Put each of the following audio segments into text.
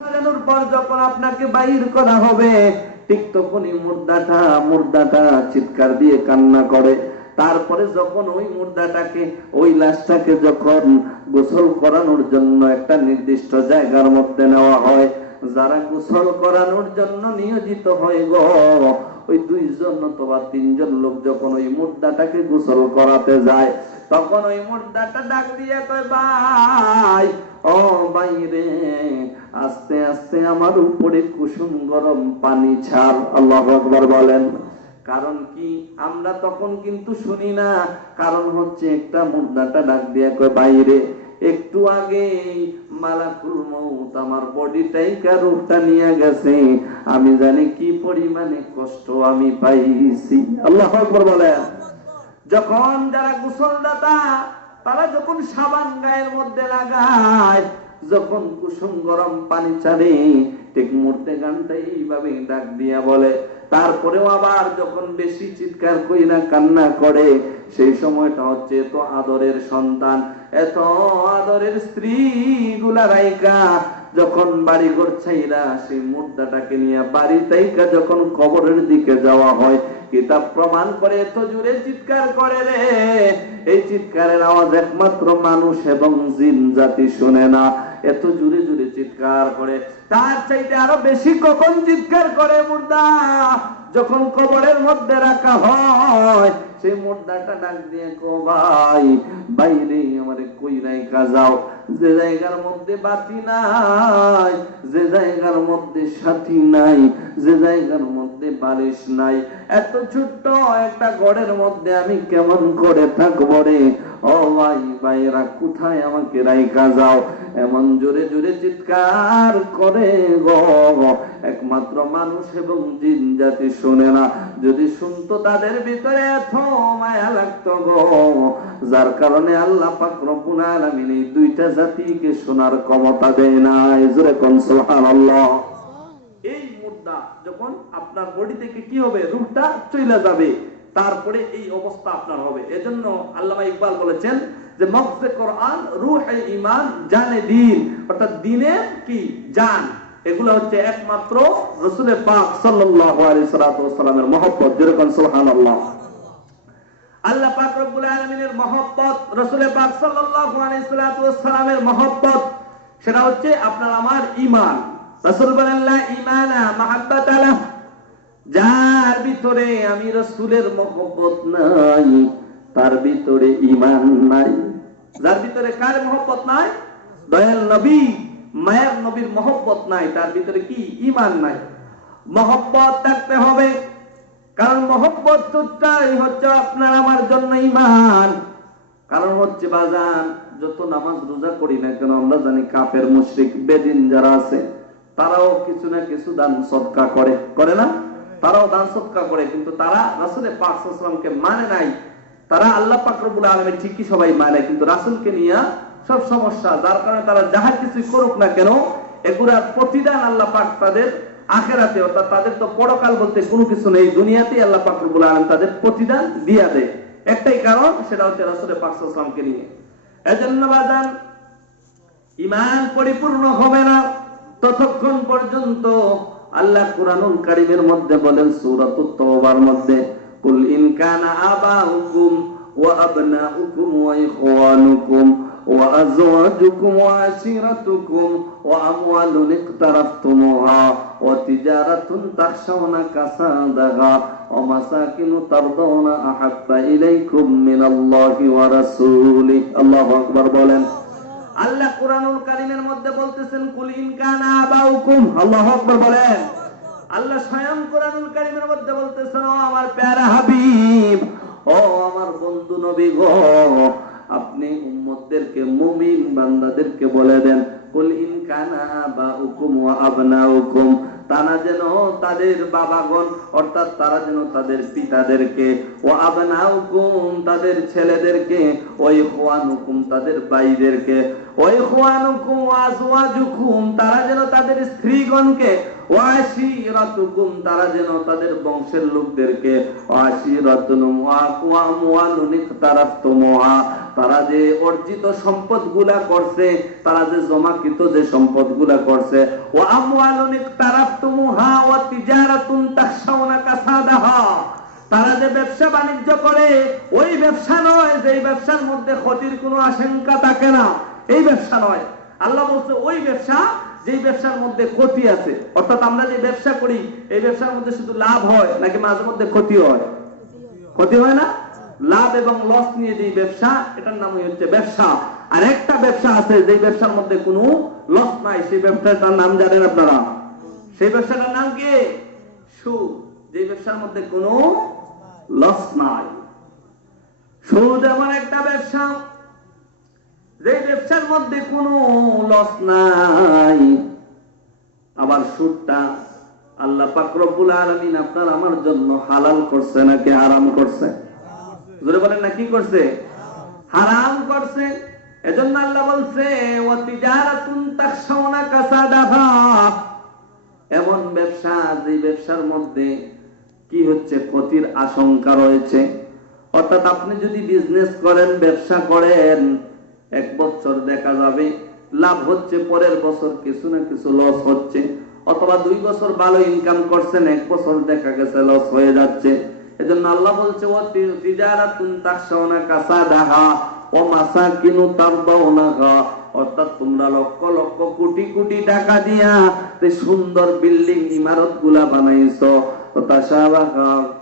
সাজানোর পর যখন আপনাকে বাইর করা হবে, ঠিক তখনই মুর্দাটা চিৎকার দিয়ে কান্না করে। তারপরে যখন ওই মুর্দাটাকে, ওই লাশটাকে যখন গোসল করানোর জন্য একটা নির্দিষ্ট জায়গার মধ্যে নেওয়া হয়, যারা গোসল করানোর জন্য নিয়োজিত হয় গো, ওই 2 জন অথবা 3 জন লোক যখন ওই মুর্দাটাকে গোসল করাতে যায়, তখন ওই মুর্দাটা ডাক দিয়ে কয়, ভাই, ও বাইরে, আস্তে আস্তে আমার উপরে কুসুম গরম পানি ছাড়। আল্লাহু আকবার বলেন। কারণ কি? আমরা তখন কিন্তু শুনি না। কারণ হচ্ছে একটা মুর্দাটা ডাক দিয়ে কয়, বাইরে, একটু আগে মালাকুল মউত আমার বডিটাই রূহটা নিয়ে গেছে, আমি জানি কি পরিমাণে কষ্ট আমি পাইছি। আল্লাহু আকবার বলেন। যখন যারা গোসলদাতা তারা যখন সাবান গায়ের মধ্যে লাগায়, যখন কুসুম গরম পানি ছাড়ে, ঠিক মুহূর্তে গানটা এইভাবে ডাক দিয়া বলে। তারপরেও আবার যখন বেশি চিৎকার কইরা কান্না করে, সেই সময়টা হচ্ছে এত আদরের সন্তান, এত আদরের স্ত্রী গুলা রাইকা যখন বাড়ি ঘর ছাইরা সেই মুর্দাটাকে নিয়ে বাড়ি তাইকা যখন কবরের দিকে যাওয়া হয়, কিতাব প্রমাণ করে এত জোরে চিৎকার করে রে, এই চিৎকারের আওয়াজ একমাত্র মানুষ এবং জিন জাতি শুনে না। এত জোরে জোরে চিৎকার করে। তার চাইতে আরো বেশি কখন চিৎকার করে মুর্দা যখন কবরের মধ্যে রাখা হয়, সেই মুর্দাটা ডাক দিয়ে কো, ভাই, বাইরে আমারে কই রাইখা যাও, যে জায়গার মধ্যে বাতি নাই, যে জায়গার মধ্যে সাথী নাই, যে জায়গার মধ্যে বালিশ নাই, এত ছোট্ট একটা ঘরের মধ্যে আমি কেমন করে থাকবো রে? ও ভাই, ভাইরা, কোথায় আমাকে রাইখা যাও? এমন জোরে জোরে চিৎকার করে গো, একমাত্র মানুষ এবং জিন জাতি শুনে না। যদি শুনতো তাদের ভিতরে এত মায়া লাগতো গো, যার কারণে আল্লাহ পাক রব্বুল আলামিন এই 2টা জাতিকে শোনার ক্ষমতা দেয় নাই। জোরে কোন সুবহানাল্লাহ। এই মুর্দা যখন আপনার বডি থেকে কি হবে, রূহটা চলে যাবে, তারপরে এই অবস্থা আপনার হবে। এজন্য আল্লামা ইকবাল বলেছেন যে মগজে কোরআন, রূহে ঈমান, জানে দ্বীন, অর্থাৎ দ্বীনের কি জান, এগুলো হচ্ছে একমাত্র রাসূল পাক সাল্লাল্লাহু আলাইহি ওয়াসাল্লামের মহব্বত। যেরকম সুবহানাল্লাহ। আল্লাহ পাক রব্বুল আলামিনের মহব্বত, রাসূল পাক সাল্লাল্লাহু আলাইহি ওয়াসাল্লামের মহব্বত, সেটা হচ্ছে আপনার আমার ঈমান। রাসূল বলেন, লা ঈমানা মাহাব্বাতা লাহ, যার ভিতরে আমি রাসূলের মহব্বত নাই, তার ভিতরে ঈমান নাই। যার ভিতরে কার মহব্বত নাই? দয়াল নবী, মায়ের নবীর মহব্বত নাই, তার ভিতরে কি? ঈমান নাই। মহব্বত থাকতে হবে, কারণ মহব্বতটাই হচ্ছে আপনার আমার জন্য ঈমান। কারণ হচ্ছে বাজান, যত নামাজ রোজা করি না কেন, আমরা জানি কাফের, মুশরিক, বেদিন যারা আছে, তারাও কিছু না কিছু দান সদকা করে, করে না? তারাও দান সদকা করে, কিন্তু তারা রাসূল পাক সাল্লাল্লাহু আলাইহি ওয়াসাল্লামকে মানে নাই। তারা আল্লাহ পাক রব্বুল আলামিন ঠিকই সবাই মানে, কিন্তু রাসূলকে নিয়ে সব সমস্যা, যার কারণে তারা যাহা কিছু করুক না কেন, এগুলার প্রতিদান আল্লাহ পাক তাদের আখিরাতে, অর্থাৎ তাদের তো পরকাল বলতে কোনো কিছু নেই, দুনিয়াতেই আল্লাহ পাক রব্বুল আলামিন তাদের প্রতিদান দিয়া দেয়। একটাই কারণ, সেটা হচ্ছে রাসূল পাক সাল্লাল্লাহু আলাইহি ওয়াসাল্লামকে নিয়ে। এজন্য বাজান, ঈমান পরিপূর্ণ হবে না ততক্ষণ পর্যন্ত। আল্লাহ কুরআনুল কারীমের মধ্যে বলেন, সূরাতুত তাওবার মধ্যে, কুল ইন কানা আবাউকুম ওয়া আবনাউকুম ওয়া ইখওয়ানুকুম ওয়া আযওয়াজুকুম ওয়া আশিরাতুকুম ওয়া আমওয়ালুন ইকতারাফতুমুহা ওয়া তিজারাতুন তাখশাউনা কাসাদাহা ওয়া মাসাকিনু তারদাউনা আহাব্বা ইলাইকুম মিনাল্লাহি ওয়া রাসূলিহি। আল্লাহু আকবার বলেন। আল্লাহ কুরআনুল কারীমের মধ্যে বলতেছেন, কুল ইন কানা আবাউকুম। আল্লাহু আকবার বলেন। আল্লাহ স্বয়ং কুরআনুল কারীমের মধ্যে বলতেছেন, ও আমার প্যারা হাবিব, ও আমার বন্ধু নবী গো, আপনি উম্মতদেরকে, মুমিন বান্দাদেরকে বলে দেন, কুল ইন কানা আবাউকুম ওয়া আবনাউকুম, তারা যেন তাদের বাবাগণ অর্থাৎ তারা যেন তাদের পিতাদেরকে, ও আবনাউকুম তাদের ছেলেদেরকে, ওই ইখওয়ানুকুম তাদের ভাইদেরকে, ওই ইখওয়ানুকুম আজওয়াজুকুম তারা যেন তাদের স্ত্রীগণকে, ওয়াশিরাতুকুম তারা যেন তাদের বংশের লোকদেরকে, ওয়াশিরাতুন ওয়া আমওয়ালুন ইখতারাফতুমুহা তারা যে অর্জিত সম্পদগুলা করছে, তারা যে জমাকৃত যে সম্পদগুলা করছে, ওয়া আমওয়ালুন ইখতারাফতুমুহা ওয়া তিজারাতুন তাখশাউনা কাসাদাহা তারা যে ব্যবসা বাণিজ্য করে, ওই ব্যবসা নয় যেই ব্যবসার মধ্যে ক্ষতির কোনো আশঙ্কা থাকে না, এই ব্যবসা নয়। আল্লাহ বলছে ওই ব্যবসা যেই ব্যবসার মধ্যে ক্ষতি আছে। অর্থাৎ আমরা যে ব্যবসা করি এই ব্যবসার মধ্যে শুধু লাভ হয় নাকি মাঝে মধ্যে ক্ষতি হয়? ক্ষতি হয় না? লাভ এবং লস নিয়ে যে ব্যবসা, এটার নামই হচ্ছে ব্যবসা। আর একটা ব্যবসা আছে যেই ব্যবসার মধ্যে কোনো লস নাই, সেই ব্যবসাটার নাম জানেন আপনারা? সেই ব্যবসাটার নাম কি? সুদ। যে ব্যবসার মধ্যে কোনো লস নাই। সুদ এমন একটা ব্যবসা যে ব্যবসার মধ্যে কোনো লস নাই। আবার সুদটা আল্লাহ পাক রব্বুল আলামিন আপনার আমার জন্য হালাল করছে নাকি হারাম করছে? জোরে বলেন না, কি করছে? হারাম করছে। এজন্য আল্লাহ বলছে ওয়া তিজারাতুন তাখশাউনা কাসাদাহা এমন ব্যবসা যে ব্যবসার মধ্যে কি হচ্ছে? ক্ষতির আশঙ্কা রয়েছে। অর্থাৎ আপনি যদি বিজনেস করেন, ব্যবসা করেন, এক বছর দেখা যাবে লাভ হচ্ছে, পরের বছর কিছু না কিছু লস হচ্ছে, অথবা 2 বছর ভালো ইনকাম করছেন, এক বছর দেখা গেছে লস হয়ে যাচ্ছে। এজন্য আল্লাহ বলছে ওয়া তিজারাতুন তাখশাউনা কাসাদাহা ওয়া মাসাকিনু তারদাউনাহা অর্থাৎ তোমরা লক্ষ লক্ষ কোটি কোটি টাকা দিয়া যে সুন্দর বিল্ডিং ইমারত গুলা বানাইছো,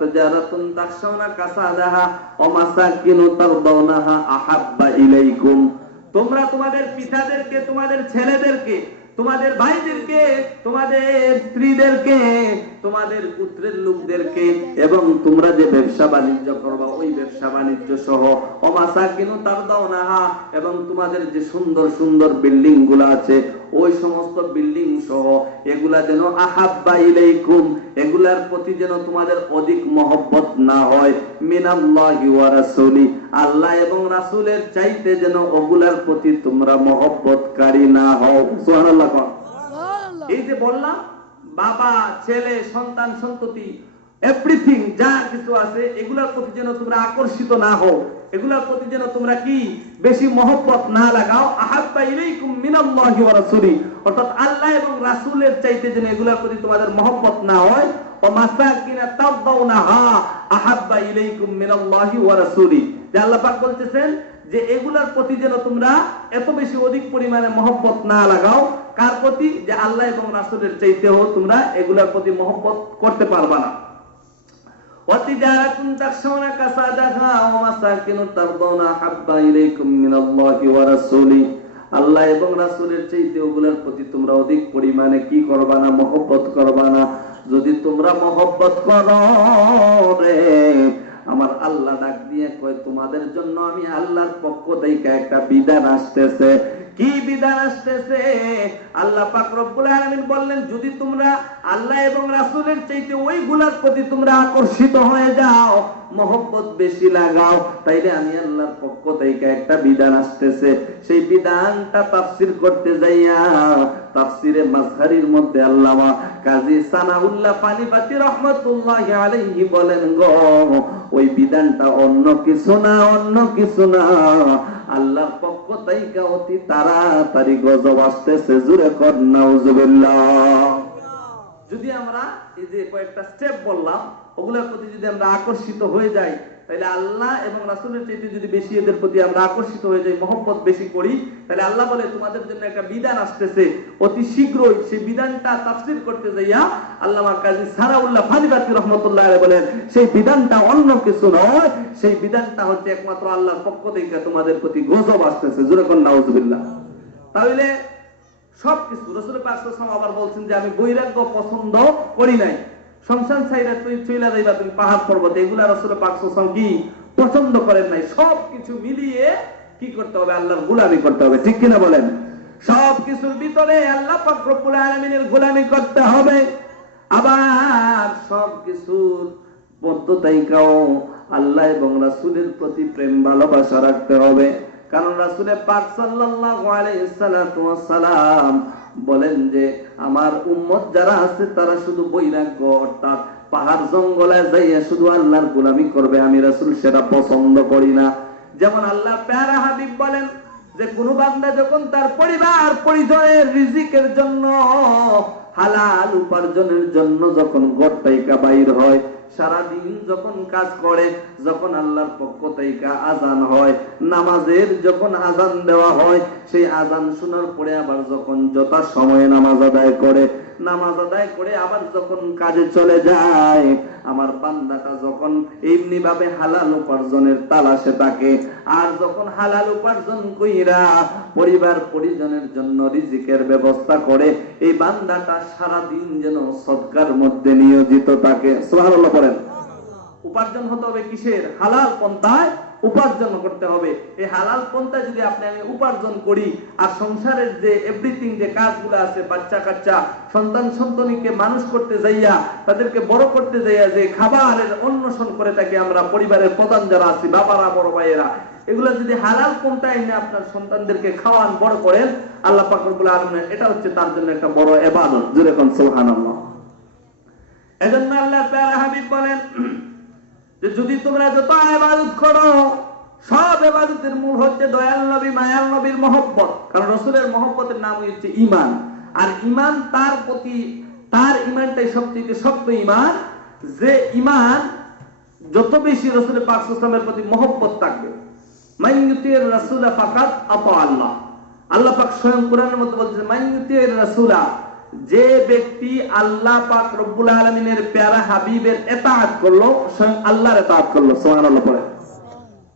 তিজারাতুন তাখশাউনা কাসাদাহা ওয়া মাসাকিনু তারদাউনাহা আহাব্বা ইলাইকুম তোমরা তোমাদের পিতাদেরকে, তোমাদের ছেলেদেরকে, তোমাদের ভাইদেরকে, তোমাদের স্ত্রীদেরকে, তোমাদের পুত্রের লোকদেরকে এবং তোমরা যে ব্যবসা বাণিজ্য করবা ওই ব্যবসা বাণিজ্য সহ ওমাসাকিনু তারদাউনাহা এবং তোমাদের যে সুন্দর সুন্দর বিল্ডিং গুলা আছে ওই সমস্ত বিল্ডিং সহ এগুলা যেন আহাব্বা ইলাইকুম এগুলার প্রতি যেন তোমাদের অধিক মহব্বত না হয় মিনাল্লাহি ওয়া রাসূলি আল্লাহ এবং রাসূলের চাইতে যেন ওগুলার প্রতি তোমরা মহব্বতকারী না হও। সুবহানাল্লাহ। এই যে বললাম বাবা, ছেলে, সন্তান, সন্ততি, এভরিথিং যা কিছু আছে এগুলার প্রতি যেন তোমরা আকর্ষিত না হও, এগুলার প্রতি যেন তোমরা কি বেশি মহব্বত না লাগাও। আহাব্বা ইলাইকুম মিনাল্লাহি ওয়া রাসূলি অর্থাৎ আল্লাহ এবং রাসূলের চাইতে যেন এগুলার প্রতি তোমাদের মহব্বত না হয়। ওয়া মাসাকিনা তারদাউনাহা আহাব্বা ইলাইকুম মিনাল্লাহি ওয়া রাসূলি যে আল্লাহ পাক বলতেছেন যে এগুলার প্রতি যেন তোমরা এত বেশি অধিক পরিমাণে মহব্বত না লাগাও। কার প্রতি? যে আল্লাহ এবং রাসূলের চাইতেও তোমরা এগুলার প্রতি মহব্বত করতে পারবা না। ওয়াতিজারাতুন তাখশাউনা কাসাদাহা ওয়া মাসাকিনু তারদাউনা হাব্বা ইলাইকুম মিনাল্লাহি ওয়া রাসূলি আল্লাহ এবং রাসূলের চাইতে ওগুলার প্রতি তোমরা অধিক পরিমাণে কি করবা না? মহব্বত করবা না। যদি তোমরা মহব্বত করো রে আমার আল্লাহ ডাক দিয়ে কয় তোমাদের জন্য আমি আল্লাহর পক্ষ থেকে একটা বিধান আসতেছে। কি বিধান আসতেছে? আল্লাহ পাক রব্বুল আলামিন বললেন যদি তোমরা আল্লাহ এবং রাসূলের চাইতে ওইগুলার প্রতি তোমরা আকর্ষিত হয়ে যাও, মহব্বত বেশি লাগাও, তাইলে আমি আল্লাহর পক্ষ থেকে একটা বিধান আসতেছে। সেই বিধানটা তাফসীর করতে যাইয়া তাফসীরে মাযহারির মধ্যে আল্লামা কাজী সানাউল্লাহ পানিপাতি রাহমাতুল্লাহি আলাইহি বলেন গো ওই বিধানটা অন্য কিছু না, অন্য কিছু না, আল্লাহর পক্ষ থেকে অতি তাড়াতাড়ি গজব আসতেছে। জোরে কর নাউজুবিল্লাহ। যদি আমরা এই যে কয়েকটা স্টেপ বললাম ওগুলোর প্রতি যদি আমরা আকর্ষিত হয়ে যাই, তাহলে আল্লাহ এবং রাসূলের চাইতে যদি বেশি এদের প্রতি আমরা আকর্ষিত হয়ে যাই, মহব্বত বেশি করি, তাহলে আল্লাহ বলে তোমাদের জন্য একটা বিধান আসতেছে অতি শীঘ্রই। সেই বিধানটা তাফসীর করতে যাইয়া আল্লামা কাজী সানাউল্লাহ ফানিবাতি রাহমাতুল্লাহ আলাইহি বলেন সেই বিধানটা অন্য কিছু নয়, সেই বিধানটা হচ্ছে একমাত্র আল্লাহর পক্ষ থেকে তোমাদের প্রতি গজব আসতেছে। জোরে কোন নাউজুবিল্লাহ। তাহলে সবকিছু রাসূল পাক সাল্লাল্লাহু আলাইহি ওয়াসাল্লাম আবার বলছেন যে আমি বৈরাগ্য পছন্দ করি নাই, সংসার ছাইরা তুই চইলা যাইবা তুমি পাহাড় পর্বতে, এগুলা রাসূল পাক সাল্লাল্লাহু আলাইহি ওয়াসাল্লাম কি পছন্দ করেন নাই। সবকিছু মিলিয়ে কি করতে হবে? আল্লাহর গোলামি করতে হবে। ঠিক কিনা বলেন? সবকিছুর ভিতরে আল্লাহ পাক রব্বুল আলামিনের গোলামি করতে হবে। আবার সব কিছুর পদ্ধতিটাও আল্লাহ এবং রাসূলের প্রতি প্রেম ভালোবাসা রাখতে হবে। কারণ রাসূলে পাক সাল্লাল্লাহু আলাইহি সাল্লাম বলেন যে আমার উম্মত যারা আছে তারা শুধু বৈরাগ্য অর্থাৎ পাহাড় জঙ্গলে যাইয়া শুধু আল্লাহর গোলামি করবে, আমি রাসূল সেটা পছন্দ করি না। যেমন আল্লাহ প্যারা হাবিব বলেন যে কোন বান্দা যখন তার পরিবার পরিজনের রিজিকের জন্য হালাল উপার্জনের জন্য যখন ঘর থেকে বাইর হয়, সারাদিন যখন কাজ করে, যখন আল্লাহর পক্ষ থেকে আজান হয়, নামাজের যখন আজান দেওয়া হয়, সেই আজান শোনার পরে আবার যখন যথা সময়ে নামাজ আদায় করে, নামাজ আদায় করে আবার যখন কাজে চলে যায়, আমার বান্দাটা যখন এমনি ভাবে হালাল উপার্জনের তালাশে থাকে, আর যখন হালাল উপার্জন কইরা পরিবার পরিজনের জন্য রিজিকের ব্যবস্থা করে, এই বান্দাটা সারাদিন যেন সদকার মধ্যে নিয়োজিত থাকে। সুবহানাল্লাহ বলেন। উপার্জন হতে হবে কিসের? হালাল পন্থায় উপার্জন করতে হবে। এই হালাল পন্থায় যদি আপনি আমি উপার্জন করি, আর সংসারের যে এভরিথিং যে কাজগুলো আছে, বাচ্চা কাচ্চা সন্তান সন্ততিকে মানুষ করতে যাইয়া, তাদেরকে বড় করতে যাইয়া যে খাবারের অন্বেষণ করে থাকি আমরা, পরিবারের প্রধান যারা আছি, বাবারা বড় ভাইয়েরা, এগুলা যদি হালাল পন্থায় এনে আপনার সন্তানদেরকে খাওয়ান, বড় করেন, আল্লাহ পাক রব্বুল আলামিন এটা হচ্ছে তার জন্য একটা বড় ইবাদত। জোরে কোন সুবহানাল্লাহ। এজন্য আল্লাহর প্যারা হাবিব বলেন যে যদি তোমরা যত ইবাদত করো, সব ইবাদতের মূল হচ্ছে দয়াল নবী মায়াল নবীর মহব্বত। কারণ রাসূলের মহব্বতের নাম হচ্ছে ঈমান। আর ঈমান তার প্রতি, তার ঈমানটাই সবচেয়ে শক্ত ঈমান। যে ঈমান যত বেশি রাসূল পাক সাল্লাল্লাহু আলাইহি ওয়াসাল্লামের প্রতি মহব্বত থাকবে, মান ইউতির রাসূলা ফাকাত আতা আল্লাহ। আল্লাহ পাক স্বয়ং কোরআনের মধ্যে বলছেন মান ইউতির রাসূলা, যে ব্যক্তি আল্লাহ পাক রব্বুল আলামিনের প্যারা হাবিবের ইতাআত করলো, স্বয়ং আল্লাহর ইতাআত করলো। সুবহানাল্লাহ পড়ে।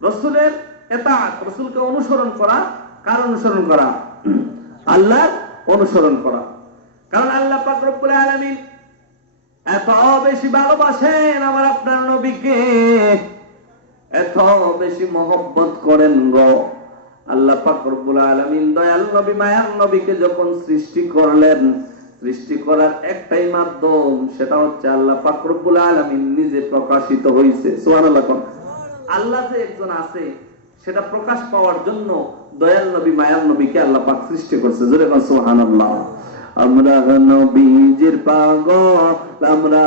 রাসূলের ইতাআত, রাসূলকে অনুসরণ করা, কার অনুসরণ করা? আল্লাহর অনুসরণ করা। কারণ আল্লাহ পাক রব্বুল আলামিন এত বেশি ভালোবাসেন আমার আপনার নবীকে, এত বেশি মহব্বত করেন গো। আল্লাহ পাক রব্বুল আলামিন দয়াল নবী মায়ার নবীকে যখন সৃষ্টি করলেন, সৃষ্টি করার একটাই মাধ্যম, সেটা হচ্ছে আল্লাহ পাক রব্বুল আলামিন নিজে প্রকাশিত হইছে। সুবহানাল্লাহ। আল্লাহ যে একজন আছে সেটা প্রকাশ পাওয়ার জন্য দয়াল নবী মায়ার নবীকে আল্লাহ পাক সৃষ্টি করছে। জোরে বলেন সুবহানাল্লাহ। আমরা নবীজির পাগল, আমরা